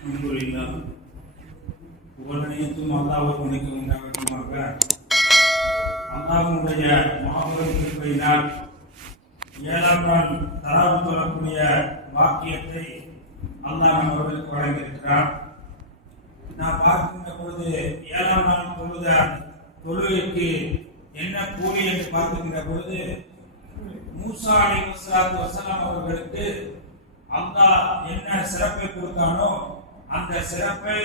அல்ஹம்துலில்லா புகழனைத்தும் அல்லாஹ் உனக்கு உண்டாகட்டுமாக. அல்லாஹ்வுடைய மாபெரும் கிருபையினால் ஏழாம் நாள் தராவு சொல்லக்கூடிய வாக்கியத்தை அல்லாஹ் அவர்களுக்கு வழங்கியிருக்கிறார் நான் பார்க்கின்ற பொழுது ஏழாம் நாள் தொழுத தொழுகைக்கு என்ன கூலி என்று பார்க்கின்ற பொழுது மூசா அலி வசலாத்து வசலாம் அவர்களுக்கு அல்லாஹ் என்ன சிறப்பை கொடுத்தானோ அந்த சிறப்பை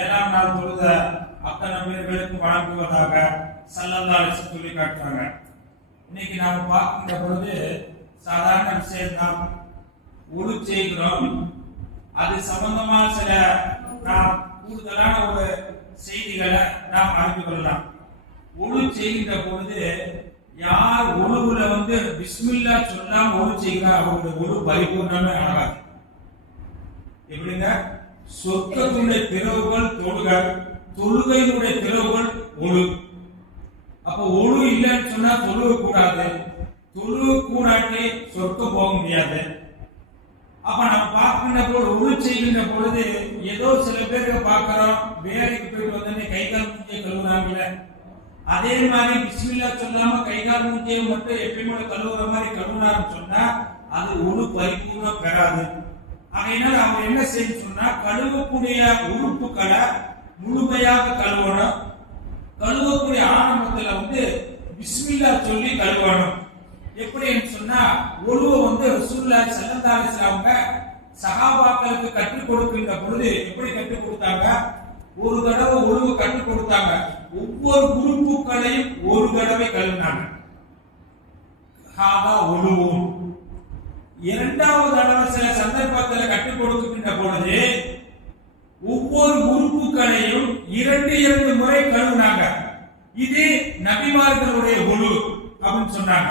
ஏழாம் நாள் தொழுத அத்தனை பேர்களுக்கு வழங்குவதாக சல்லல்லா சொல்லி காட்டுறாங்க. இன்னைக்கு நாம பார்க்கின்ற பொழுது சாதாரண விஷயம் தான் ஒழு செய்கிறோம். அது சம்பந்தமா சில நாம் கூடுதலான ஒரு செய்திகளை நாம் அறிந்து கொள்ளலாம். உழு செய்கின்ற பொழுது யார் உழுவுல வந்து பிஸ்மில்லா சொல்லாம உழு செய்கிறார் அவருடைய ஒரு பரிபூர்ணமே ஆகாது. எப்படிங்க? சொர்க்கத்தினுடைய திறவுகள் தொழுக தொழுகையினுடைய திறவுகள் ஒழு. அப்ப ஒழு இல்லைன்னு சொன்னா தொழுக கூடாது. தொழுக கூடாட்டி சொர்க்கம் போக முடியாது. அப்ப நம்ம பார்க்கின்ற பொழுது ஒழு செய்கின்ற பொழுது ஏதோ சில பேருக்கு பார்க்கிறோம் வேலைக்கு போயிட்டு வந்தோடனே கை கால் மூஞ்சியை கழுவுறாங்கல்ல. அதே மாதிரி பிஸ்மில்லா சொல்லாம கை கால் மூஞ்சியை மட்டும் எப்பயுமே கழுவுற மாதிரி கழுவுனாருன்னு சொன்னா அது ஒழு பரிபூர்ணம் பெறாது. ஆகையினால் அவர் என்ன செய்யும் சொன்னா கழுவக்கூடிய உறுப்புகளை முழுமையாக கழுவணும். கழுவக்கூடிய ஆரம்பத்துல வந்து பிஸ்மில்லா சொல்லி கழுவணும். எப்படின்னு சொன்னா ஒழுவ வந்து ரசூல்லா ஸல்லல்லாஹு அலைஹி சகாபாக்களுக்கு கற்றுக் கொடுக்கின்ற பொழுது எப்படி கற்றுக் கொடுத்தாங்க? ஒரு தடவை ஒழுவு கற்றுக் கொடுத்தாங்க. ஒவ்வொரு உறுப்புகளையும் ஒரு தடவை கழுவினாங்க. ஹாதா ஒழுவும். இரண்டாவது தடவை சில சந்தர்ப்பத்தில் கற்றுக் கொடுக்கின்ற பொழுது ஒவ்வொரு உறுப்புகளையும் இரண்டு இரண்டு முறை கழுவுனாங்க. இது நபிமார்களுடைய ஒழு அப்படின்னு சொன்னாங்க.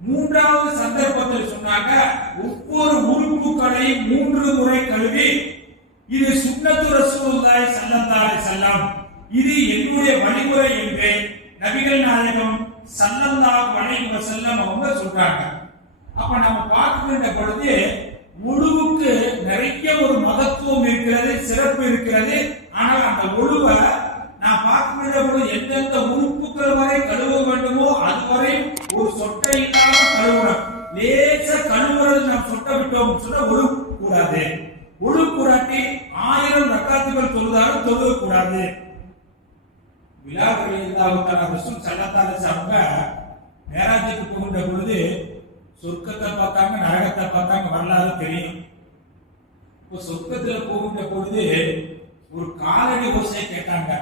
மூன்றாவது சந்தர்ப்பத்தில் சொன்னாங்க ஒவ்வொரு உறுப்புகளை மூன்று முறை கழுவி இது சுண்ணத்து ரசூலுல்லாஹி ஸல்லல்லாஹு அலைஹி வஸல்லம் இது என்னுடைய வழிமுறை என்று நபிகள் நாயகம் ஸல்லல்லாஹு அலைஹி வஸல்லம் அவங்க சொல்றாங்க. அப்ப நம்ம பார்க்கின்ற பொழுது ஒழுவுக்கு நிறைய ஒரு மகத்துவம் இருக்கிறது சிறப்பு இருக்கிறது. ஆனால் அந்த ஒழுவை நான் பார்க்கின்ற பொழுது எந்தெந்த உறுப்புகள் வரை கழுவ வேண்டுமோ அதுவரை ஒரு சொட்டை இல்லாமல் கழுவணும். லேச கழுவுறது நாம் சொட்ட விட்டோம் சொன்னா ஒழு கூடாது ஒழு கூடாட்டி ஆயிரம் ரக்காத்துகள் தொழுதாலும் தொழுக கூடாது விழாக்கள் இருந்தாவுக்கான ரசூல் சல்லத்தால அவங்க மேராஜுக்கு போகின்ற பொழுது சொர்க்கத்தை பார்த்தாங்க நரகத்தை பார்த்தாங்க வரலாறு தெரியும். இப்போ சொர்க்கத்துல போகின்ற பொழுது ஒரு காலடி ஓசையை கேட்டாங்க.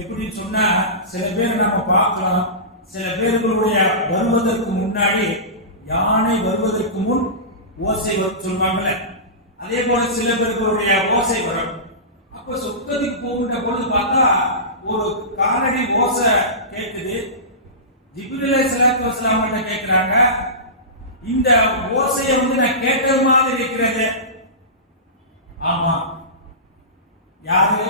எப்படின்னு சொன்னா சில பேர் நம்ம பார்க்கலாம். சில பேர்களுடைய வருவதற்கு முன்னாடி யானை வருவதற்கு முன் ஓசை வரும் சொல்லுவாங்கல்ல அதே போல சில பேர்களுடைய ஓசை வரும். அப்ப சொர்க்கத்துக்கு போகின்ற பொழுது பார்த்தா ஒரு காலடி ஓசை கேட்குது ஜிப்ரில் சலாத்து வசலாம் கிட்ட இந்த ஓசையை வந்து நான் கேட்டது மாதிரி இருக்கிறது. ஆமா. யாரு?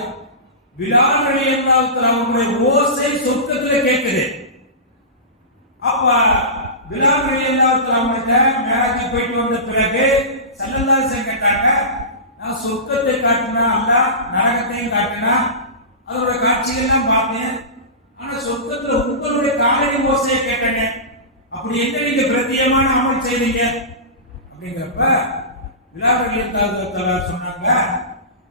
பிலால் ரலியல்லாஹு அவருடைய ஓசை சொர்க்கத்துல கேட்குது அப்ப பிலால் ரலியல்லாஹு தஆலா அவங்க மேராஜ் போயிட்டு வந்த பிறகு ஸல்லல்லாஹு கேட்டாங்க நான் சொர்க்கத்தை காட்டினா அல்ல நரகத்தையும் காட்டினா அதோட காட்சியெல்லாம் பார்த்தேன். ஆனா சொர்க்கத்துல உங்களுடைய காலடி ஓசையை கேட்டேங்க. அப்படி என்ன நீங்க பிரத்தியமான அமல் செய்தீங்க? அப்படிங்கிறப்ப விழாவர்கள் சொன்னாங்க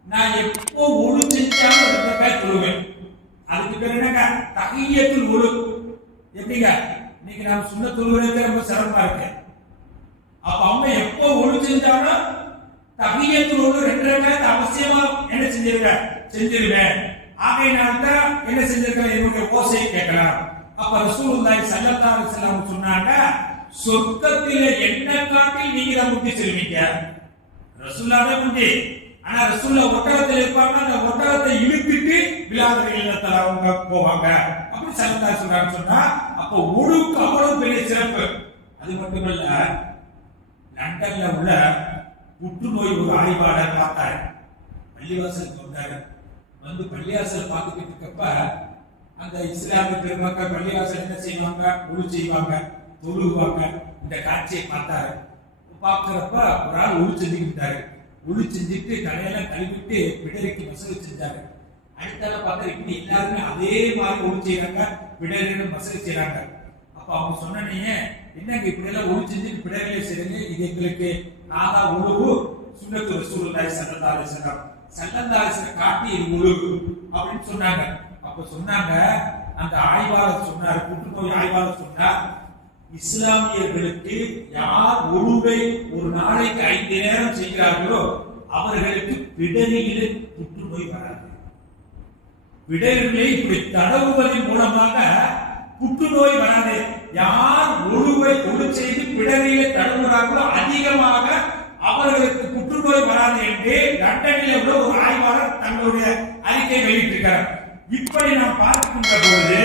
நான் எப்போ ஒழு செஞ்சாலும் ரெண்டு தொழுவேன். அதுக்கு பேர் என்னங்க? தகையத்தில் ஒழு எப்படிங்க? இன்னைக்கு நாம் சுண்ண தொழுவதற்கு ரொம்ப சிரமமா இருக்கு அப்ப அவங்க எப்போ ஒழு செஞ்சாலும் தகையத்தில் ஒழு ரெண்டு ரெண்டாயிரத்து அவசியமா என்ன செஞ்சிருக்க செஞ்சிருவேன். ஆகையினால என்ன செஞ்சிருக்க இவங்க ஓசையை கேட்கலாம். அப்ப ரசூலுல்லாஹி ஸல்லல்லாஹு அலைஹி வஸல்லம் சொன்னாங்க சொர்க்கத்தில என்ன காட்டி நீங்க தான் முந்தி செல்வீங்க? ரசூலுல்லாஹே முந்தி ஆனா ரசூல்லா ஒட்டகத்தில் இருப்பாங்க. அந்த ஒட்டகத்தை இழுத்துட்டு விழாதர்கள் இல்லத்துல அவங்க போவாங்க. அப்படி ஸல்லல்லாஹு சொல்றாங்க சொன்னா அப்ப ஒழுக்கு அவ்வளவு பெரிய சிறப்பு. அது மட்டுமல்ல லண்டன்ல உள்ள புற்றுநோய் ஒரு ஆய்வாளர் பார்த்தாரு. பள்ளிவாசலுக்கு வந்தாரு. வந்து பள்ளிவாசல் பார்த்துக்கிட்டு இருக்கப்ப அந்த இஸ்லாமிய பெருமக்கள் பள்ளியாசல் என்ன செய்வாங்க? உழு செய்வாங்க தொழுவாங்க இந்த காட்சியை பார்த்தாரு. பார்க்கிறப்ப ஒரு ஆள் உழு செஞ்சுக்கிட்டாரு. உழு செஞ்சுட்டு கடையெல்லாம் கழுவிட்டு பிடரிக்கு மசகு செஞ்சாரு. அடுத்தால பார்த்தா இப்படி எல்லாருமே அதே மாதிரி உழு செய்யறாங்க பிடரின்னு மசகு செய்யறாங்க அப்ப அவங்க சொன்னீங்க என்னங்க இப்படி எல்லாம் உழு செஞ்சுட்டு பிடரிலே செய்யுங்க இது எங்களுக்கு நாதா உழுவு சுண்ணத்து ரசூலுல்லாஹி ஸல்லல்லாஹு அலைஹி வஸல்லம். ஸல்லல்லாஹு காட்டிய முழு அப்படின்னு சொன்னாங்க. அப்ப சொன்னாங்க அந்த ஆய்வாளர் சொன்னார் புற்றுநோய் ஆய்வாளர் சொன்னார் இஸ்லாமியர்களுக்கு யார் ஒழுவை ஒரு நாளைக்கு ஐந்து நேரம் செய்கிறார்களோ அவர்களுக்கு பிடரியிலே புற்றுநோய் வராது பிடரிலே இப்படி தடவுவதன் மூலமாக புற்றுநோய் வராது யார் ஒழுவை ஒழு செய்து பிடரிலே தடவுகிறார்களோ அதிகமாக அவர்களுக்கு புற்றுநோய் வராது என்று லண்டனில் உள்ள ஒரு ஆய்வாளர் தங்களுடைய அறிக்கை வெளியிட்டிருக்கிறார். இப்படி நாம் பார்க்கின்ற பொழுது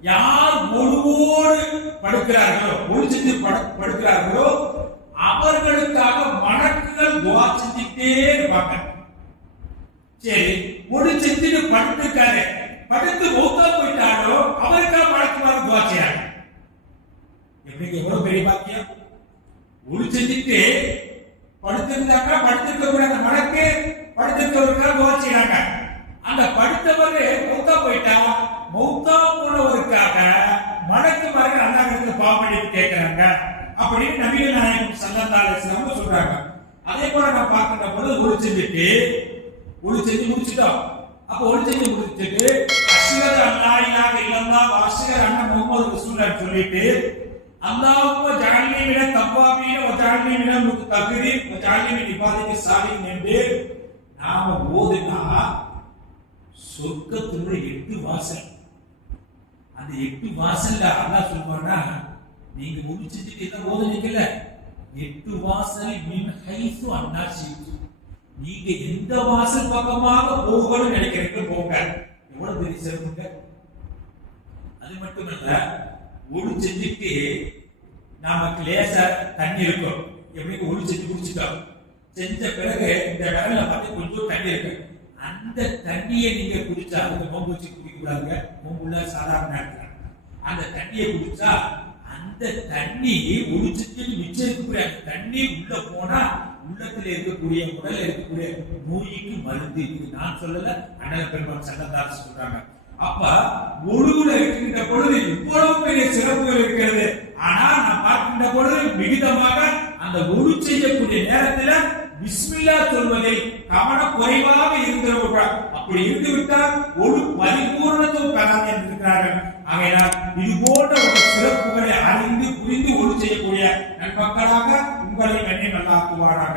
யார் ஒழுவோடு படுக்கிறார்களோ ஒழு படு- படுக்கிறார்களோ அவர்களுக்காக வழக்குகள் துவா செஞ்சுட்டே இருப்பாங்க. சரி ஒழு செஞ்சுட்டு படுத்துக்காரு படுத்து மௌத்தா போயிட்டாரோ அவருக்காக வழக்கு வர துவா எப்படி எப்படிங்க எவ்வளவு பெரிய பாக்கியம்? ஒழு செஞ்சுட்டு படுத்திருந்தாங்க படுத்திருக்க கூட அந்த வழக்கு படுத்திருக்கவருக்காக துவா அந்த படுத்தவர் மௌத்தா போயிட்டா மௌத்தா போனவருக்காக வழக்கு வர இருந்து பாவமணி கேட்கிறாங்க அப்படின்னு நவீன நாயகம் ஸல்லல்லாஹு அலைஹி சொல்றாங்க. அதே போல நான் பார்க்கின்ற பொழுது ஒளி செஞ்சுட்டு ஒளி செஞ்சு முடிச்சிட்டோம். அப்ப ஒளி செஞ்சு முடிச்சிட்டு அஷ்ஹது அல்லா இல்லாத இல்லல்லாஹ் வ அண்ணன் முகமது முஹம்மது சொல்லிட்டு அல்லாஹும்ம ஜஅல்னி மின தவ்வாபீன வ ஜஅல்னி மின முத்தகீரின் வ ஜஅல்னி மின் இபாதிக சாலிஹின் என்று நாம ஓதுனா சொர்க்கத்தினுடைய எட்டு வாசல் அந்த எட்டு வாசல்ல அல்லாஹ் சொல்வானா நீங்க முடிச்சிட்டு என்ன ஓதுனீங்கல்ல எட்டு வாசல் மின் ஹைசு அன்னாசி நீங்க எந்த வாசல் பக்கமாக போகணும்னு நினைக்கிறீங்க போங்க எவ்வளவு பெரிய சிறப்புங்க அது மட்டுமல்ல ஒளி நாம லேசா தண்ணி இருக்கும் எப்படி ஒளி செஞ்சு குடிச்சிட்டோம் செஞ்ச பிறகு இந்த விரல்ல பார்த்து கொஞ்சம் தண்ணி இருக்கு அந்த தண்ணியை நீங்க குடிச்சா அதுக்கு நோம்பு வச்சு குடிக்கூடாதுங்க சாதாரண நேரத்துல. அந்த தண்ணியை குடிச்சா அந்த தண்ணி ஒளிச்சிட்டு மிச்சம் இருக்கக்கூடிய அந்த தண்ணி உள்ள போனா உள்ளத்துல இருக்கக்கூடிய உடல்ல இருக்கக்கூடிய நோய்க்கு மருந்து. இது நான் சொல்லல அண்ணன் பெருமாள் சட்டத்தார் சொல்றாங்க. அப்ப ஒழுகுல இருக்கின்ற பொழுது இவ்வளவு பெரிய சிறப்புகள் இருக்கிறது. ஆனா நான் பார்க்கின்ற பொழுது விகிதமாக அந்த ஒழு செய்யக்கூடிய நேரத்துல பிஸ்மில்லா சொல்வதில் கவன குறைவாக இருக்கிறவர்கள் அப்படி இருந்து விட்டால் ஒரு பரிபூர்ணத்துவம் பெறாது என்றிருக்கிறார்கள் ஆகையினால் இது போன்ற ஒரு சிறப்புகளை அறிந்து புரிந்து ஒழு செய்யக்கூடிய நண்பர்களாக உங்களை கண்ணை நல்லாக்குவாராக.